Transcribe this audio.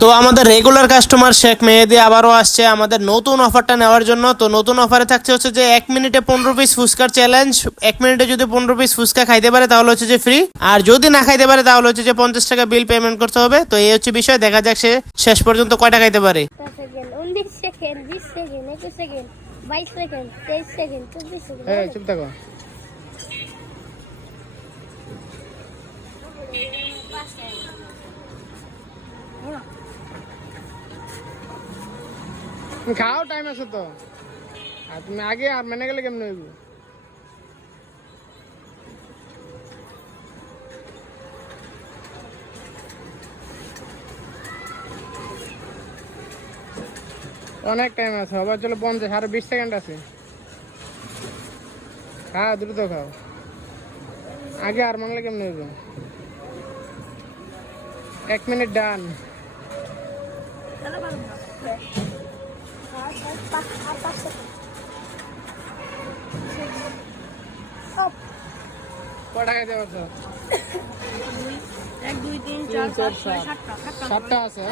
তো আমাদের regular customer Sheikh Mehedi আবারও আসছে আমাদের নতুন অফারটা নেওয়ার জন্য। তো নতুন অফারে থাকছে হচ্ছে যে 1 মিনিটে 15 পিস ফুচকার চ্যালেঞ্জ। 1 মিনিটে যদি 15 পিস ফুচকা খাইতে পারে তাহলে হচ্ছে যে ফ্রি, আর যদি না খাইতে পারে তাহলে হচ্ছে যে 50 টাকা বিল পেমেন্ট করতে হবে। তো এই হচ্ছে বিষয়, দেখা যাক সে শেষ পর্যন্ত কয়টা খাইতে পারে। Second 19 second 20 second 21 second 22 second 23 second 24 second. এই চুপ থাকো। খাও, টাইম আছে তো। আর তুমি আগে আর মেনে গেলে কেমন হইব? অনেক টাইম আছে, আবার চলো 50 আর 20 সেকেন্ড আছে। হ্যাঁ দ্রুত খাও, আগে আর মানলে কেমন হইব? 1 মিনিট ডান। কটা খাইতে পারছো? 1 2 3 4 5 6 7টা সাতটা আছে।